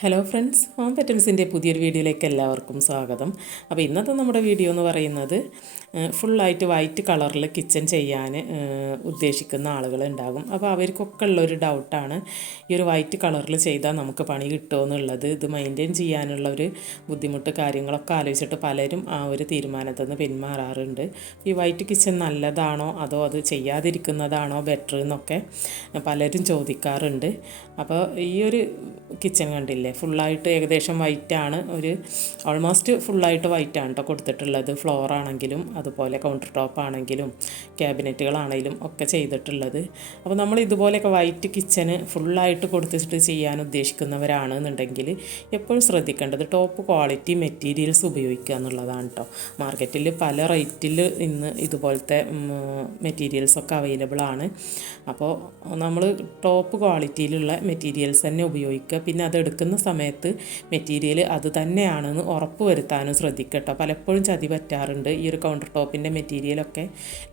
Hello friends home പെറ്റൽസിന്റെ പുതിയൊരു വീഡിയോയിലേക്ക് എല്ലാവർക്കും സ്വാഗതം. അപ്പോൾ ഇന്നത്തെ നമ്മുടെ വീഡിയോ എന്ന് പറയുന്നത് ഫുള്ളായിട്ട് വൈറ്റ് കളറിൽ കിച്ചൺ ചെയ്യാൻ ഉദ്ദേശിക്കുന്ന ആളുകളുണ്ടാകും അപ്പോൾ അവർക്കൊക്കെ ഉള്ളൊരു ഡൗട്ടാണ് ഈ ഒരു വൈറ്റ് കളറിൽ ചെയ്താൽ നമുക്ക് പണി കിട്ടുമോ എന്നുള്ളത്. ഇത് മെയിന്റെയിൻ ചെയ്യാനുള്ള ഒരു ബുദ്ധിമുട്ട് കാര്യങ്ങളൊക്കെ ആലോചിച്ചിട്ട് പലരും ആ ഒരു തീരുമാനത്തിൽ നിന്ന് പിന്മാറാറുണ്ട്. ഈ വൈറ്റ് കിച്ചൺ നല്ലതാണോ അതോ അത് ചെയ്യാതിരിക്കുന്നതാണോ ബെറ്റർ എന്നൊക്കെ പലരും ചോദിക്കാറുണ്ട്. അപ്പോൾ ഈ ഒരു കിച്ചൺ കണ്ടില്ലേ ഫുള്ളായിട്ട് ഏകദേശം വൈറ്റാണ് ഒരു ഓൾമോസ്റ്റ് ഫുള്ളായിട്ട് വൈറ്റാണ് കേട്ടോ കൊടുത്തിട്ടുള്ളത്. ഫ്ലോർ ആണെങ്കിലും അതുപോലെ കൗണ്ടർ ടോപ്പ് ആണെങ്കിലും ക്യാബിനറ്റുകളാണെങ്കിലും ഒക്കെ ചെയ്തിട്ടുള്ളത്. അപ്പോൾ നമ്മൾ ഇതുപോലെയൊക്കെ വൈറ്റ് കിച്ചന് ഫുള്ളായിട്ട് കൊടുത്തിട്ട് ചെയ്യാൻ ഉദ്ദേശിക്കുന്നവരാണെന്നുണ്ടെങ്കിൽ എപ്പോഴും ശ്രദ്ധിക്കേണ്ടത് ടോപ്പ് ക്വാളിറ്റി മെറ്റീരിയൽസ് ഉപയോഗിക്കുക എന്നുള്ളതാണ് കേട്ടോ മാർക്കറ്റിൽ പല റേറ്റിൽ ഇന്ന് ഇതുപോലത്തെ മെറ്റീരിയൽസൊക്കെ അവൈലബിൾ ആണ്. അപ്പോൾ നമ്മൾ ടോപ്പ് ക്വാളിറ്റിയിലുള്ള മെറ്റീരിയൽസ് തന്നെ ഉപയോഗിക്കുക. പിന്നെ അത് എടുക്കുന്ന സമയത്ത് മെറ്റീരിയൽ അത് തന്നെയാണെന്ന് ഉറപ്പ് വരുത്താനും ശ്രദ്ധിക്കട്ടോ. പലപ്പോഴും ചതി പറ്റാറുണ്ട്. ഈ ഒരു കൗണ്ടർ ടോപ്പിന്റെ മെറ്റീരിയലൊക്കെ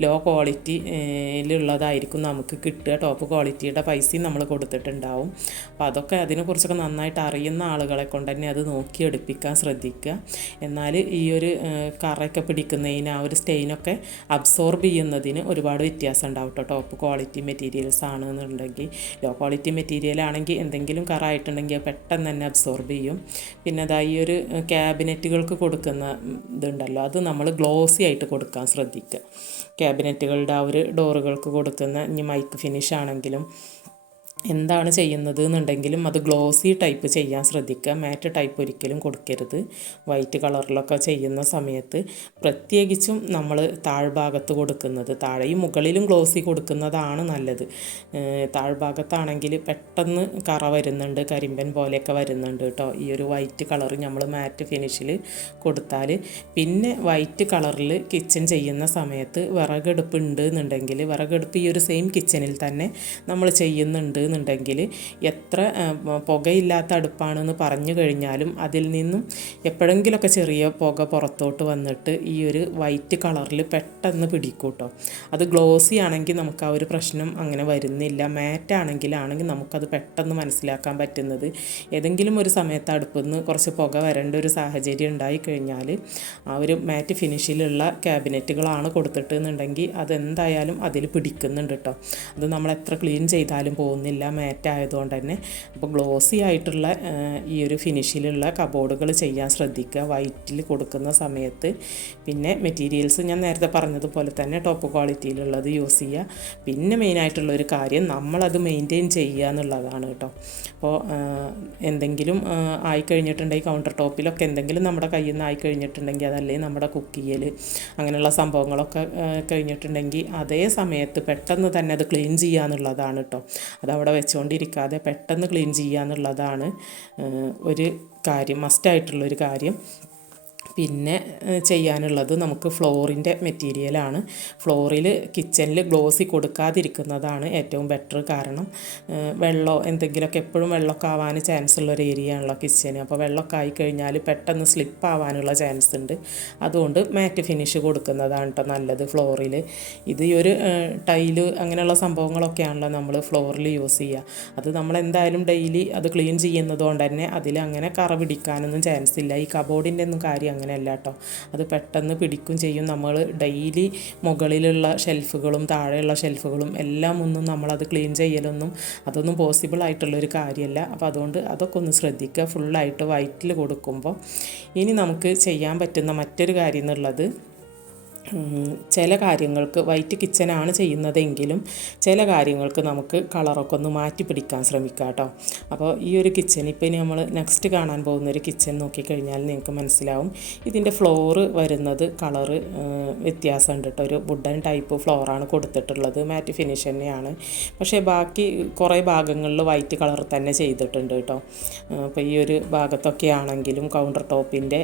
ലോ ക്വാളിറ്റിയിലുള്ളതായിരിക്കും നമുക്ക് കിട്ടുക. ടോപ്പ് ക്വാളിറ്റിയുടെ പൈസയും നമ്മൾ കൊടുത്തിട്ടുണ്ടാവും. അപ്പോൾ അതൊക്കെ അതിനെക്കുറിച്ചൊക്കെ നന്നായിട്ട് അറിയുന്ന ആളുകളെ കൊണ്ട് തന്നെ അത് നോക്കിയെടുപ്പിക്കാൻ ശ്രദ്ധിക്കുക. എന്നാൽ ഈ ഒരു കറയൊക്കെ പിടിക്കുന്നതിന് ആ ഒരു സ്റ്റെയിനൊക്കെ അബ്സോർബ് ചെയ്യുന്നതിന് ഒരുപാട് വ്യത്യാസം ഉണ്ടാവും കേട്ടോ ടോപ്പ് ക്വാളിറ്റി മെറ്റീരിയൽസ് ആണെന്നുണ്ടെങ്കിൽ. ലോ ക്വാളിറ്റി മെറ്റീരിയൽ ആണെങ്കിൽ എന്തെങ്കിലും കറ ആയിട്ടുണ്ടെങ്കിൽ പെട്ടെന്ന് തന്നെ അബ്സോർബ് ചെയ്യും. പിന്നെ അതാ ഈ ഒരു ക്യാബിനറ്റുകൾക്ക് കൊടുക്കുന്ന ഇതുണ്ടല്ലോ അത് നമ്മൾ ഗ്ലോസി ആയിട്ട് കൊടുക്കാൻ ശ്രദ്ധിക്കുക ക്യാബിനറ്റുകളുടെ ആ ഒരു ഡോറുകൾക്ക് കൊടുക്കുന്ന ഇനി മൈക്ക് ഫിനിഷ് ആണെങ്കിലും എന്താണ് ചെയ്യുന്നത് എന്നുണ്ടെങ്കിലും അത് ഗ്ലോസി ടൈപ്പ് ചെയ്യാൻ ശ്രദ്ധിക്കുക. മാറ്റ് ടൈപ്പ് ഒരിക്കലും കൊടുക്കരുത്. വൈറ്റ് കളറിലൊക്കെ ചെയ്യുന്ന സമയത്ത് പ്രത്യേകിച്ചും നമ്മൾ താഴ്ഭാഗത്ത് കൊടുക്കുന്നത് താഴെയും മുകളിലും ഗ്ലോസി കൊടുക്കുന്നതാണ് നല്ലത്. താഴ്ഭാഗത്താണെങ്കിൽ പെട്ടെന്ന് കറ വരുന്നുണ്ട് കരിമ്പൻ പോലെയൊക്കെ വരുന്നുണ്ട് കേട്ടോ. ഈ ഒരു വൈറ്റ് കളർ നമ്മൾ മാറ്റ് ഫിനിഷിൽ കൊടുത്താൽ പിന്നെ വൈറ്റ് കളറിൽ കിച്ചൺ ചെയ്യുന്ന സമയത്ത് വിറകെടുപ്പ് ഉണ്ട് എന്നുണ്ടെങ്കിൽ വിറകെടുപ്പ് ഈ ഒരു സെയിം കിച്ചണിൽ തന്നെ നമ്മൾ ചെയ്യുന്നുണ്ട് എന്നുണ്ടെങ്കിൽ എത്ര പുകയില്ലാത്ത അടുപ്പാണെന്ന് പറഞ്ഞു കഴിഞ്ഞാലും അതിൽ നിന്നും എപ്പോഴെങ്കിലുമൊക്കെ ചെറിയ പുക പുറത്തോട്ട് വന്നിട്ട് ഈ ഒരു വൈറ്റ് കളറിൽ പെട്ടെന്ന് പിടിക്കും കേട്ടോ. അത് ഗ്ലോസി ആണെങ്കിൽ നമുക്ക് ആ ഒരു പ്രശ്നം അങ്ങനെ വരുന്നില്ല. മാറ്റ് ആണെങ്കിലാണെങ്കിൽ നമുക്കത് പെട്ടെന്ന് മനസ്സിലാക്കാൻ പറ്റുന്നത്. ഏതെങ്കിലും ഒരു സമയത്ത് അടുപ്പിൽ നിന്ന് കുറച്ച് പുക വരേണ്ട ഒരു സാഹചര്യം ഉണ്ടായി കഴിഞ്ഞാൽ ആ ഒരു മാറ്റ് ഫിനിഷിലുള്ള ക്യാബിനറ്റുകളാണ് കൊടുത്തിട്ട് എന്നുണ്ടെങ്കിൽ അതെന്തായാലും അതിൽ പിടിക്കുന്നുണ്ട് കേട്ടോ. അത് നമ്മൾ എത്ര ക്ലീൻ ചെയ്താലും പോകുന്നില്ല. മാറ്റ് ആയതുകൊണ്ട് തന്നെ അപ്പോൾ ഗ്ലോസി ആയിട്ടുള്ള ഈ ഒരു ഫിനിഷിലുള്ള കബോർഡുകൾ ചെയ്യാൻ ശ്രദ്ധിക്കുക. വൈറ്റിൽ കൊടുക്കുന്ന സമയത്ത് പിന്നെ മെറ്റീരിയൽസ് ഞാൻ നേരത്തെ പറഞ്ഞതുപോലെ തന്നെ ടോപ്പ് ക്വാളിറ്റിയിലുള്ളത് യൂസ് ചെയ്യുക. പിന്നെ മെയിനായിട്ടുള്ള ഒരു കാര്യം നമ്മളത് മെയിന്റെയിൻ ചെയ്യുക എന്നുള്ളതാണ് കേട്ടോ. അപ്പോൾ എന്തെങ്കിലും ആയിക്കഴിഞ്ഞിട്ടുണ്ടെങ്കിൽ കൗണ്ടർ ടോപ്പിലൊക്കെ എന്തെങ്കിലും നമ്മുടെ കയ്യിൽ നിന്ന് ആയിക്കഴിഞ്ഞിട്ടുണ്ടെങ്കിൽ അതല്ലേ നമ്മുടെ കുക്ക് അങ്ങനെയുള്ള സംഭവങ്ങളൊക്കെ കഴിഞ്ഞിട്ടുണ്ടെങ്കിൽ അതേ സമയത്ത് പെട്ടെന്ന് തന്നെ അത് ക്ലീൻ ചെയ്യുക എന്നുള്ളതാണ് കേട്ടോ. അതവിടെ വെച്ചുകൊണ്ടിരിക്കാതെ പെട്ടെന്ന് ക്ലീൻ ചെയ്യുക എന്നുള്ളതാണ് ഒരു കാര്യം മസ്റ്റായിട്ടുള്ളൊരു കാര്യം. പിന്നെ ചെയ്യാനുള്ളത് നമുക്ക് ഫ്ലോറിന്റെ മെറ്റീരിയലാണ്. ഫ്ലോറിൽ കിച്ചണിൽ ഗ്ലോസി കൊടുക്കാതിരിക്കുന്നതാണ് ഏറ്റവും ബെറ്റർ കാരണം. വെള്ളമോ എന്തെങ്കിലുമൊക്കെ എപ്പോഴും വെള്ളമൊക്കെ ആവാൻ ചാൻസ് ഉള്ള ഒരു ഏരിയ ആണല്ലോ കിച്ചന് അപ്പോൾ വെള്ളമൊക്കെ ആയിക്കഴിഞ്ഞാൽ പെട്ടെന്ന് സ്ലിപ്പ് ആവാനുള്ള ചാൻസ് ഉണ്ട് അതുകൊണ്ട് മാറ്റ് ഫിനിഷ് കൊടുക്കുന്നതാണ് കേട്ടോ നല്ലത് ഫ്ലോറിൽ ഇത് ഈ ഒരു ടൈൽ അങ്ങനെയുള്ള സംഭവങ്ങളൊക്കെയാണല്ലോ നമ്മൾ ഫ്ലോറിൽ യൂസ് ചെയ്യുക. അത് നമ്മൾ എന്തായാലും ഡെയിലി അത് ക്ലീൻ ചെയ്യുന്നതുകൊണ്ട് തന്നെ അതിൽ അങ്ങനെ കറ പിടിക്കാനൊന്നും ചാൻസ് ഇല്ല. ഈ കബോർഡിന്റെ ഒന്നും കാര്യം അങ്ങനെയല്ല കേട്ടോ. അത് പെട്ടെന്ന് പിടിക്കും ചെയ്യും. നമ്മൾ ഡെയിലി മുകളിലുള്ള ഷെൽഫുകളും താഴെയുള്ള ഷെൽഫുകളും എല്ലാം ഒന്നും നമ്മളത് ക്ലീൻ ചെയ്യലൊന്നും അതൊന്നും പോസിബിൾ ആയിട്ടുള്ളൊരു കാര്യമല്ല അപ്പോൾ അതുകൊണ്ട് അതൊക്കെ ഒന്ന് ശ്രദ്ധിക്കുക. ഫുള്ളായിട്ട് വൈറ്റിൽ കൊടുക്കുമ്പോൾ ഇനി നമുക്ക് ചെയ്യാൻ പറ്റുന്ന മറ്റൊരു കാര്യം എന്നുള്ളത് ചില കാര്യങ്ങൾക്ക് വൈറ്റ് കിച്ചനാണ് ചെയ്യുന്നതെങ്കിലും ചില കാര്യങ്ങൾക്ക് നമുക്ക് കളറൊക്കെ ഒന്ന് മാറ്റി പിടിക്കാൻ ശ്രമിക്കാം കേട്ടോ. അപ്പോൾ ഈ ഒരു കിച്ചൺ ഇപ്പോൾ ഇനി നമ്മൾ നെക്സ്റ്റ് കാണാൻ പോകുന്ന ഒരു കിച്ചൺ നോക്കിക്കഴിഞ്ഞാൽ നിങ്ങൾക്ക് മനസ്സിലാവും. ഇതിന്റെ ഫ്ലോറ് വരുന്നത് കളറ് വ്യത്യാസമുണ്ട് കേട്ടോ. ഒരു വുഡൻ ടൈപ്പ് ഫ്ലോറാണ് കൊടുത്തിട്ടുള്ളത്. മാറ്റ് ഫിനിഷ് തന്നെയാണ്. പക്ഷേ ബാക്കി കുറേ ഭാഗങ്ങളിൽ വൈറ്റ് കളർ തന്നെ ചെയ്തിട്ടുണ്ട് കേട്ടോ. അപ്പോൾ ഈ ഒരു ഭാഗത്തൊക്കെ ആണെങ്കിലും കൗണ്ടർ ടോപ്പിന്റെ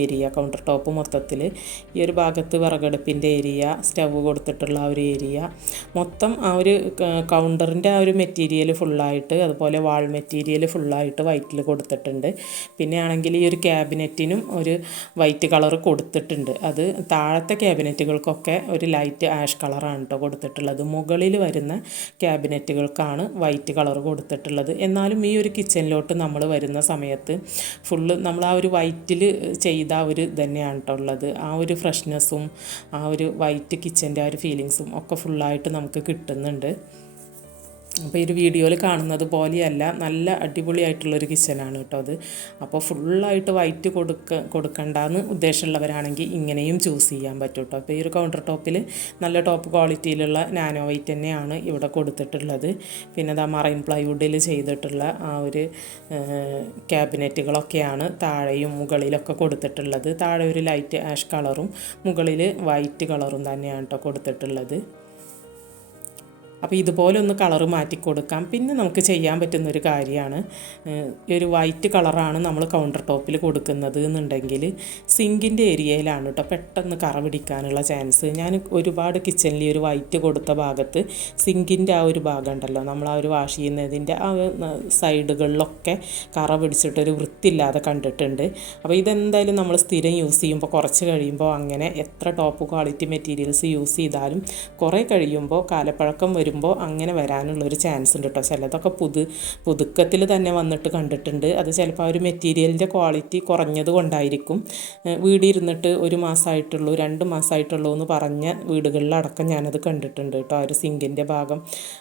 ഏരിയ കൗണ്ടർ ടോപ്പ് മൊത്തത്തിൽ ഈ ഒരു ഭാഗത്ത് വിറകടുപ്പിന്റെ ഏരിയ സ്റ്റവ് കൊടുത്തിട്ടുള്ള ആ ഒരു ഏരിയ. മൊത്തം ആ ഒരു കൗണ്ടറിന്റെ ആ ഒരു മെറ്റീരിയൽ ഫുള്ളായിട്ട് അതുപോലെ വാൾ മെറ്റീരിയൽ ഫുള്ളായിട്ട് വൈറ്റിൽ കൊടുത്തിട്ടുണ്ട്. പിന്നെ ആണെങ്കിൽ ഈ ഒരു ക്യാബിനറ്റിനും ഒരു വൈറ്റ് കളർ കൊടുത്തിട്ടുണ്ട്. അത് താഴത്തെ ക്യാബിനറ്റുകൾക്കൊക്കെ ഒരു ലൈറ്റ് ആഷ് കളറാണ് കേട്ടോ കൊടുത്തിട്ടുള്ളത്. മുകളിൽ വരുന്ന ക്യാബിനറ്റുകൾക്കാണ് വൈറ്റ് കളർ കൊടുത്തിട്ടുള്ളത്. എന്നാലും ഈ ഒരു കിച്ചണിലോട്ട് നമ്മൾ വരുന്ന സമയത്ത് ഫുള്ള് നമ്മൾ ആ ഒരു വൈറ്റിൽ ചെയ്ത ഒരു തന്നെയാണ് കേട്ടോ ഉള്ളത്. ആ ഒരു ഫ്രഷ്നെസ്സും ആ ഒരു വൈറ്റ് കിച്ചന്റെ ആ ഒരു ഫീലിങ്സും ഒക്കെ ഫുള്ളായിട്ട് നമുക്ക് കിട്ടുന്നുണ്ട്. അപ്പോൾ ഈ ഒരു വീഡിയോയിൽ കാണുന്നത് പോലെയല്ല നല്ല അടിപൊളിയായിട്ടുള്ളൊരു കിച്ചനാണ് കേട്ടോ അത്. അപ്പോൾ ഫുള്ളായിട്ട് വൈറ്റ് കൊടുക്ക കൊടുക്കണ്ടെന്ന് ഉദ്ദേശമുള്ളവരാണെങ്കിൽ ഇങ്ങനെയും ചൂസ് ചെയ്യാൻ പറ്റും കേട്ടോ. അപ്പോൾ ഈ ഒരു കൗണ്ടർ ടോപ്പിൽ നല്ല ടോപ്പ് ക്വാളിറ്റിയിലുള്ള നാനോ വൈറ്റ് തന്നെയാണ് ഇവിടെ കൊടുത്തിട്ടുള്ളത്. പിന്നെ അതാ മറൈൻ പ്ലൈവുഡിൽ ചെയ്തിട്ടുള്ള ആ ഒരു ക്യാബിനറ്റുകളൊക്കെയാണ് താഴെയും മുകളിലൊക്കെ കൊടുത്തിട്ടുള്ളത്. താഴെ ഒരു ലൈറ്റ് ആഷ് കളറും മുകളിൽ വൈറ്റ് കളറും തന്നെയാണ് കേട്ടോ കൊടുത്തിട്ടുള്ളത്. അപ്പോൾ ഇതുപോലെ ഒന്ന് കളറ് മാറ്റി കൊടുക്കാം. പിന്നെ നമുക്ക് ചെയ്യാൻ പറ്റുന്ന ഒരു കാര്യമാണ് ഈ ഒരു വൈറ്റ് കളറാണ് നമ്മൾ കൗണ്ടർ ടോപ്പിൽ കൊടുക്കുന്നത് എന്നുണ്ടെങ്കിൽ സിങ്കിന്റെ ഏരിയയിലാണ് കേട്ടോ പെട്ടെന്ന് കറ പിടിക്കാനുള്ള ചാൻസ് ഞാൻ ഒരുപാട് കിച്ചണിൽ ഒരു വൈറ്റ് കൊടുത്ത ഭാഗത്ത് സിങ്കിന്റെ ആ ഒരു ഭാഗം ഉണ്ടല്ലോ നമ്മൾ ആ ഒരു വാഷ് ചെയ്യുന്നതിന്റെ ആ സൈഡുകളിലൊക്കെ കറ പിടിച്ചിട്ടൊരു വൃത്തിയില്ലാതെ കണ്ടിട്ടുണ്ട്. അപ്പോൾ ഇതെന്തായാലും നമ്മൾ സ്ഥിരം യൂസ് ചെയ്യുമ്പോൾ കുറച്ച് കഴിയുമ്പോൾ അങ്ങനെ എത്ര ടോപ്പ് ക്വാളിറ്റി മെറ്റീരിയൽസ് യൂസ് ചെയ്താലും കുറേ കഴിയുമ്പോൾ കാലപ്പഴക്കം വരുമ്പോൾ അങ്ങനെ വരാനുള്ളൊരു ചാൻസ് ഉണ്ട് കേട്ടോ ചിലതൊക്കെ പുതു പുതുക്കത്തിൽ തന്നെ വന്നിട്ട് കണ്ടിട്ടുണ്ട്. അത് ചിലപ്പോൾ ആ ഒരു മെറ്റീരിയലിന്റെ ക്വാളിറ്റി കുറഞ്ഞത് കൊണ്ടായിരിക്കും. വീടിരുന്നിട്ട് ഒരു മാസമായിട്ടുള്ളൂ രണ്ട് മാസമായിട്ടുള്ളൂ എന്ന് പറഞ്ഞ വീടുകളിലടക്കം ഞാനത് കണ്ടിട്ടുണ്ട് കേട്ടോ. ആ ഒരു സിങ്കിന്റെ ഭാഗം.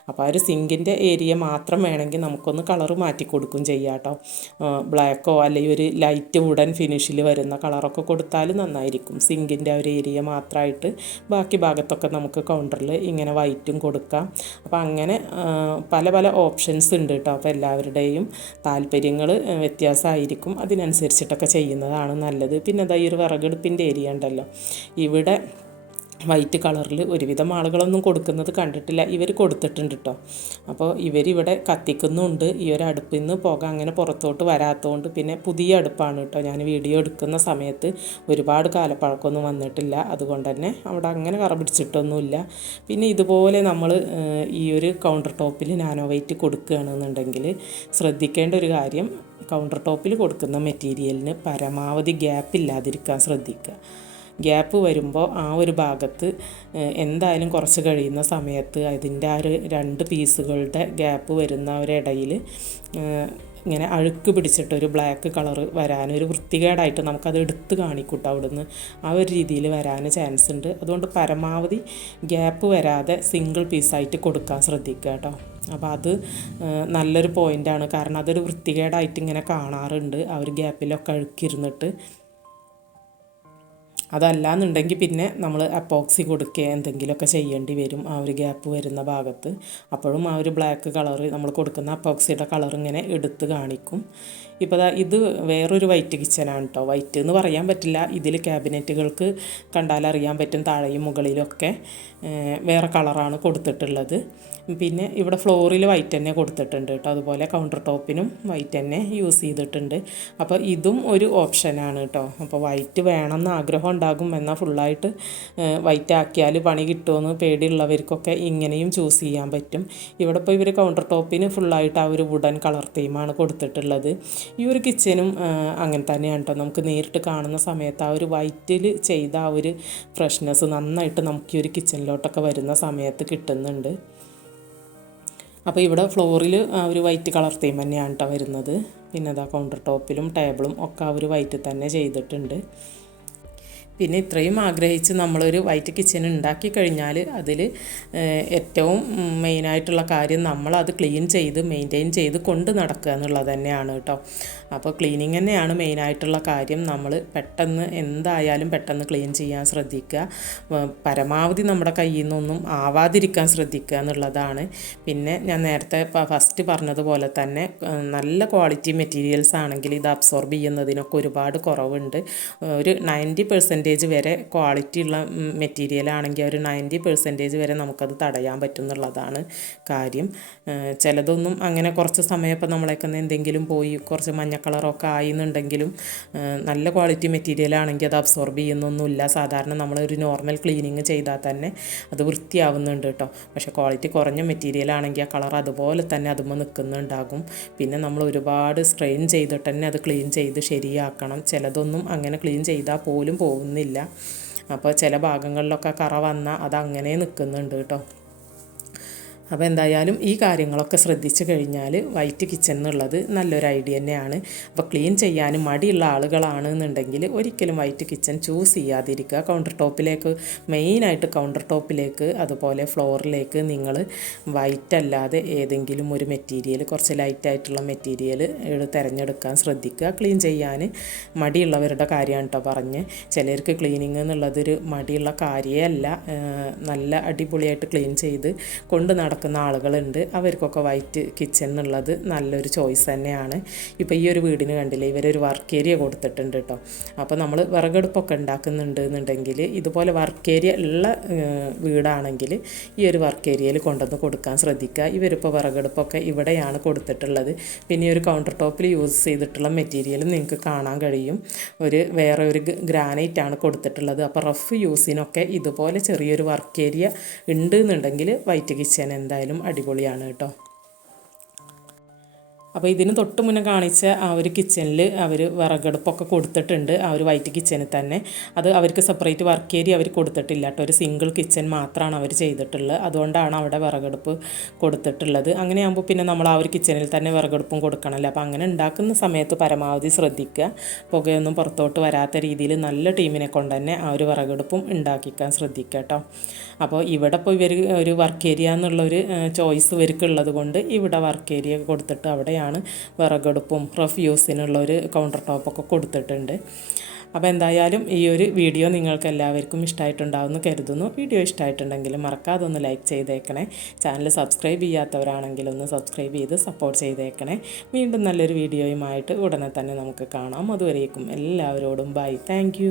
അപ്പോൾ ആ ഒരു സിങ്കിന്റെ ഏരിയ മാത്രം വേണമെങ്കിൽ നമുക്കൊന്ന് കളറ് മാറ്റി കൊടുക്കും ചെയ്യാം കേട്ടോ. ബ്ലാക്കോ അല്ലെങ്കിൽ ഒരു ലൈറ്റ് വുഡൻ ഫിനിഷിൽ വരുന്ന കളറൊക്കെ കൊടുത്താൽ നന്നായിരിക്കും. സിങ്കിന്റെ ആ ഒരു ഏരിയ മാത്രമായിട്ട് ബാക്കി ഭാഗത്തൊക്കെ നമുക്ക് കൗണ്ടറിൽ ഇങ്ങനെ വൈറ്റും കൊടുക്കാം. അപ്പോൾ അങ്ങനെ പല പല ഓപ്ഷൻസ് ഉണ്ട് കേട്ടോ. അപ്പോൾ എല്ലാവരുടെയും താല്പര്യങ്ങൾ വ്യത്യാസമായിരിക്കും. അതിനനുസരിച്ചിട്ടൊക്കെ ചെയ്യുന്നതാണ് നല്ലത്. പിന്നെ അതാ ഈ ഒരു വിറകെടുപ്പിന്റെ ഏരിയ ഉണ്ടല്ലോ. ഇവിടെ വൈറ്റ് കളറിൽ ഒരുവിധം ആളുകളൊന്നും കൊടുക്കുന്നത് കണ്ടിട്ടില്ല. ഇവർ കൊടുത്തിട്ടുണ്ട് കേട്ടോ അപ്പോൾ ഇവരിവിടെ കത്തിക്കുന്നുണ്ട്. ഈ ഒരു അടുപ്പിൽ നിന്ന് പുക അങ്ങനെ പുറത്തോട്ട് വരാത്തതുകൊണ്ട് പിന്നെ പുതിയ അടുപ്പാണ് കേട്ടോ ഞാൻ വീഡിയോ എടുക്കുന്ന സമയത്ത് ഒരുപാട് കാലപ്പഴക്കമൊന്നും വന്നിട്ടില്ല. അതുകൊണ്ട് തന്നെ അവിടെ അങ്ങനെ കറ പിടിച്ചിട്ടൊന്നുമില്ല. പിന്നെ ഇതുപോലെ നമ്മൾ ഈ ഒരു കൗണ്ടർ ടോപ്പിൽ നാനോ വൈറ്റ് കൊടുക്കുകയാണെന്നുണ്ടെങ്കിൽ ശ്രദ്ധിക്കേണ്ട ഒരു കാര്യം കൗണ്ടർ ടോപ്പിൽ കൊടുക്കുന്ന മെറ്റീരിയലിന് പരമാവധി ഗ്യാപ്പ് ഇല്ലാതിരിക്കാൻ ശ്രദ്ധിക്കുക. ഗ്യാപ്പ് വരുമ്പോൾ ആ ഒരു ഭാഗത്ത് എന്തായാലും കുറച്ച് കഴിയുന്ന സമയത്ത് അതിന്റെ ആ ഒരു രണ്ട് പീസുകളുടെ ഗ്യാപ്പ് വരുന്ന ഒരിടയിൽ ഇങ്ങനെ അഴുക്ക് പിടിച്ചിട്ടൊരു ബ്ലാക്ക് കളർ വരാൻ ഒരു വൃത്തികേടായിട്ട് നമുക്കത് എടുത്ത് കാണിക്കൂട്ടോ അവിടുന്ന്. ആ ഒരു രീതിയിൽ വരാൻ ചാൻസ് ഉണ്ട്. അതുകൊണ്ട് പരമാവധി ഗ്യാപ്പ് വരാതെ സിംഗിൾ പീസായിട്ട് കൊടുക്കാൻ ശ്രദ്ധിക്കുക കേട്ടോ. അപ്പോൾ അത് നല്ലൊരു പോയിന്റാണ് കാരണം അതൊരു വൃത്തികേടായിട്ട് ഇങ്ങനെ കാണാറുണ്ട് ആ ഒരു ഗ്യാപ്പിലൊക്കെ അഴുക്കിരുന്നിട്ട്. അതല്ലാന്നുണ്ടെങ്കിൽ പിന്നെ നമ്മൾ അപ്പോക്സി കൊടുക്കുക എന്തെങ്കിലുമൊക്കെ ചെയ്യേണ്ടി വരും ആ ഒരു ഗ്യാപ്പ് വരുന്ന ഭാഗത്ത്. അപ്പോഴും ആ ഒരു ബ്ലാക്ക് കളറ് നമ്മൾ കൊടുക്കുന്ന അപ്പോക്സിയുടെ കളർ ഇങ്ങനെ എടുത്ത് കാണിക്കും. ഇപ്പോൾ ഇത് വേറൊരു വൈറ്റ് കിച്ചനാണ് കേട്ടോ വൈറ്റ് എന്ന് പറയാൻ പറ്റില്ല. ഇതിൽ ക്യാബിനറ്റുകൾക്ക് കണ്ടാലറിയാൻ പറ്റും താഴെയും മുകളിലൊക്കെ വേറെ കളറാണ് കൊടുത്തിട്ടുള്ളത്. പിന്നെ ഇവിടെ ഫ്ലോറിൽ വൈറ്റ് തന്നെ കൊടുത്തിട്ടുണ്ട് കേട്ടോ അതുപോലെ കൗണ്ടർ ടോപ്പിനും വൈറ്റ് തന്നെ യൂസ് ചെയ്തിട്ടുണ്ട്. അപ്പോൾ ഇതും ഒരു ഓപ്ഷനാണ് കേട്ടോ അപ്പോൾ വൈറ്റ് വേണമെന്ന് ആഗ്രഹം ഉണ്ടാകും. എന്നാൽ ഫുള്ളായിട്ട് വൈറ്റ് ആക്കിയാൽ പണി കിട്ടുമെന്ന് പേടിയുള്ളവർക്കൊക്കെ ഇങ്ങനെയും ചൂസ് ചെയ്യാൻ പറ്റും. ഇവിടെ ഇപ്പോൾ ഇവർ കൗണ്ടർ ടോപ്പിന് ഫുള്ളായിട്ട് ആ ഒരു വുഡൻ കളർ തീമാണ് കൊടുത്തിട്ടുള്ളത്. ഈ ഒരു കിച്ചനും അങ്ങനെ തന്നെയാണ് കേട്ടോ നമുക്ക് നേരിട്ട് കാണുന്ന സമയത്ത് ആ ഒരു വൈറ്റിൽ ചെയ്ത ആ ഒരു ഫ്രഷ്നെസ് നന്നായിട്ട് നമുക്ക് ഈ ഒരു കിച്ചണിലോട്ടൊക്കെ വരുന്ന സമയത്ത് കിട്ടുന്നുണ്ട്. അപ്പോൾ ഇവിടെ ഫ്ലോറിൽ ആ ഒരു വൈറ്റ് കളർ തീം തന്നെയാണ് കേട്ടോ വരുന്നത്. പിന്നെ അതാ കൗണ്ടർ ടോപ്പിലും ടേബിളും ഒക്കെ ആ ഒരു വൈറ്റ് തന്നെ ചെയ്തിട്ടുണ്ട്. പിന്നെ ഇത്രയും ആഗ്രഹിച്ച് നമ്മളൊരു വൈറ്റ് കിച്ചൺ ഉണ്ടാക്കി കഴിഞ്ഞാൽ അതിൽ ഏറ്റവും മെയിനായിട്ടുള്ള കാര്യം നമ്മളത് ക്ലീൻ ചെയ്ത് മെയിന്റെയിൻ ചെയ്ത് കൊണ്ട് നടക്കുക എന്നുള്ളത് തന്നെയാണ് കേട്ടോ. അപ്പോൾ ക്ലീനിങ് തന്നെയാണ് മെയിനായിട്ടുള്ള കാര്യം. നമ്മൾ പെട്ടെന്ന് എന്തായാലും പെട്ടെന്ന് ക്ലീൻ ചെയ്യാൻ ശ്രദ്ധിക്കുക. പരമാവധി നമ്മുടെ കയ്യിൽ നിന്നൊന്നും ആവാതിരിക്കാൻ ശ്രദ്ധിക്കുക എന്നുള്ളതാണ്. പിന്നെ ഞാൻ നേരത്തെ ഫസ്റ്റ് പറഞ്ഞതുപോലെ തന്നെ നല്ല ക്വാളിറ്റി മെറ്റീരിയൽസ് ആണെങ്കിൽ ഇത് അബ്സോർബ് ചെയ്യുന്നതിനൊക്കെ ഒരുപാട് കുറവുണ്ട്. ഒരു നയന്റി പെർസെന്റ് പെർസെന്റേജ് വരെ ക്വാളിറ്റി ഉള്ള മെറ്റീരിയൽ ആണെങ്കിൽ ഒരു നയന്റി പെർസെന്റേജ് വരെ നമുക്കത് തടയാൻ പറ്റുന്നുള്ളതാണ് കാര്യം. ചിലതൊന്നും അങ്ങനെ കുറച്ച് സമയം ഇപ്പം നമ്മളൊക്കെ എന്തെങ്കിലും പോയി കുറച്ച് മഞ്ഞ കളറൊക്കെ ആയിന്നുണ്ടെങ്കിലും നല്ല ക്വാളിറ്റി മെറ്റീരിയൽ ആണെങ്കിൽ അത് അബ്സോർബ് ചെയ്യുന്നൊന്നുമില്ല. സാധാരണ നമ്മളൊരു നോർമൽ ക്ലീനിങ് ചെയ്താൽ തന്നെ അത് വൃത്തിയാവുന്നുണ്ട് കേട്ടോ പക്ഷേ ക്വാളിറ്റി കുറഞ്ഞ മെറ്റീരിയൽ ആണെങ്കിൽ ആ കളർ അതുപോലെ തന്നെ അതുമ്പോൾ നിൽക്കുന്നുണ്ടാകും. പിന്നെ നമ്മൾ ഒരുപാട് സ്ട്രെയിൻ ചെയ്തിട്ട് തന്നെ അത് ക്ലീൻ ചെയ്ത് ശരിയാക്കണം. ചിലതൊന്നും അങ്ങനെ ക്ലീൻ ചെയ്താൽ പോലും പോകുന്നില്ല. അപ്പോൾ ചില ഭാഗങ്ങളിലൊക്കെ കറ വന്നാൽ അത് അങ്ങനെ നിൽക്കുന്നുണ്ട് കേട്ടോ അപ്പോൾ എന്തായാലും ഈ കാര്യങ്ങളൊക്കെ ശ്രദ്ധിച്ചു കഴിഞ്ഞാൽ വൈറ്റ് കിച്ചൺ എന്നുള്ളത് നല്ലൊരു ഐഡിയ തന്നെയാണ്. അപ്പോൾ ക്ലീൻ ചെയ്യാനും മടിയുള്ള ആളുകളാണ് എന്നുണ്ടെങ്കിൽ ഒരിക്കലും വൈറ്റ് കിച്ചൺ ചൂസ് ചെയ്യാതിരിക്കുക. കൗണ്ടർ ടോപ്പിലേക്ക് മെയിനായിട്ട് കൗണ്ടർ ടോപ്പിലേക്ക് അതുപോലെ ഫ്ലോറിലേക്ക് നിങ്ങൾ വൈറ്റ് അല്ലാതെ ഏതെങ്കിലും ഒരു മെറ്റീരിയൽ കുറച്ച് ലൈറ്റായിട്ടുള്ള മെറ്റീരിയൽ തിരഞ്ഞെടുക്കാൻ ശ്രദ്ധിക്കുക. ക്ലീൻ ചെയ്യാൻ മടിയുള്ളവരുടെ കാര്യമാണ് കേട്ടോ പറഞ്ഞ്. ചിലർക്ക് ക്ലീനിങ് എന്നുള്ളതൊരു മടിയുള്ള കാര്യമല്ല നല്ല അടിപൊളിയായിട്ട് ക്ലീൻ ചെയ്ത് കൊണ്ട് നടക്കുന്ന ആളുകളുണ്ട്. അവർക്കൊക്കെ വൈറ്റ് കിച്ചൺ എന്നുള്ളത് നല്ലൊരു ചോയ്സ് തന്നെയാണ്. ഇപ്പോൾ ഈ ഒരു വീടിന് കണ്ടില്ലേ ഇവരൊരു വർക്ക് ഏരിയ കൊടുത്തിട്ടുണ്ട് കേട്ടോ അപ്പോൾ നമ്മൾ വിറകടുപ്പൊക്കെ ഉണ്ടാക്കുന്നുണ്ട് എന്നുണ്ടെങ്കിൽ ഇതുപോലെ വർക്ക് ഏരിയ ഉള്ള വീടാണെങ്കിൽ ഈ ഒരു വർക്ക് ഏരിയയിൽ കൊണ്ടുവന്ന് കൊടുക്കാൻ ശ്രദ്ധിക്കുക. ഇവരിപ്പോൾ വിറകടുപ്പൊക്കെ ഇവിടെയാണ് കൊടുത്തിട്ടുള്ളത്. പിന്നെ ഈ ഒരു കൗണ്ടർ ടോപ്പിൽ യൂസ് ചെയ്തിട്ടുള്ള മെറ്റീരിയലും നിങ്ങൾക്ക് കാണാൻ കഴിയും. ഒരു വേറെ ഒരു ഗ്രാനൈറ്റ് ആണ് കൊടുത്തിട്ടുള്ളത്. അപ്പോൾ റഫ് യൂസിനൊക്കെ ഇതുപോലെ ചെറിയൊരു വർക്ക് ഏരിയ ഉണ്ട് എന്നുണ്ടെങ്കിൽ വൈറ്റ് കിച്ചൻ എന്തായാലും അടിപൊളിയാണ് കേട്ടോ. അപ്പോൾ ഇതിന് തൊട്ട് മുന്നേ കാണിച്ച ആ ഒരു കിച്ചണിൽ അവർ വിറകടുപ്പൊക്കെ കൊടുത്തിട്ടുണ്ട് ആ ഒരു വൈറ്റ് കിച്ചണിൽ തന്നെ. അത് അവർക്ക് സെപ്പറേറ്റ് വർക്ക് ഏരിയ അവർ കൊടുത്തിട്ടില്ല കേട്ടോ. ഒരു സിംഗിൾ കിച്ചൺ മാത്രമാണ് അവർ ചെയ്തിട്ടുള്ളത്. അതുകൊണ്ടാണ് അവിടെ വിറകടുപ്പ് കൊടുത്തിട്ടുള്ളത്. അങ്ങനെയാകുമ്പോൾ പിന്നെ നമ്മൾ ആ ഒരു കിച്ചണിൽ തന്നെ വിറകടുപ്പും കൊടുക്കണമല്ലോ അപ്പോൾ അങ്ങനെ ഉണ്ടാക്കുന്ന സമയത്ത് പരമാവധി ശ്രദ്ധിക്കുക. പുകയൊന്നും പുറത്തോട്ട് വരാത്ത രീതിയിൽ നല്ല ടീമിനെ കൊണ്ട് തന്നെ ആ ഒരു വിറകടുപ്പും ഉണ്ടാക്കിക്കാൻ ശ്രദ്ധിക്കുക കേട്ടോ. അപ്പോൾ ഇവിടെ ഇപ്പോൾ ഇവർ ഒരു വർക്ക് ഏരിയ എന്നുള്ളൊരു ചോയ്സ് ഇവർക്കുള്ളത് കൊണ്ട് ഇവിടെ വർക്ക് ഏരിയ കൊടുത്തിട്ട് അവിടെയാണ് വിറകടുപ്പും റഫ് യൂസിനുള്ള ഒരു കൗണ്ടർ ടോപ്പൊക്കെ കൊടുത്തിട്ടുണ്ട്. അപ്പോൾ എന്തായാലും ഈ ഒരു വീഡിയോ നിങ്ങൾക്ക് എല്ലാവർക്കും ഇഷ്ടമായിട്ടുണ്ടാവുമെന്ന് കരുതുന്നു. വീഡിയോ ഇഷ്ടമായിട്ടുണ്ടെങ്കിൽ മറക്കാതെ ഒന്ന് ലൈക്ക് ചെയ്തേക്കണേ. ചാനൽ സബ്സ്ക്രൈബ് ചെയ്യാത്തവരാണെങ്കിൽ ഒന്ന് സബ്സ്ക്രൈബ് ചെയ്ത് സപ്പോർട്ട് ചെയ്തേക്കണേ. വീണ്ടും നല്ലൊരു വീഡിയോയുമായിട്ട് ഉടനെ തന്നെ നമുക്ക് കാണാം. അതുവരേക്കും എല്ലാവരോടും ബൈ താങ്ക്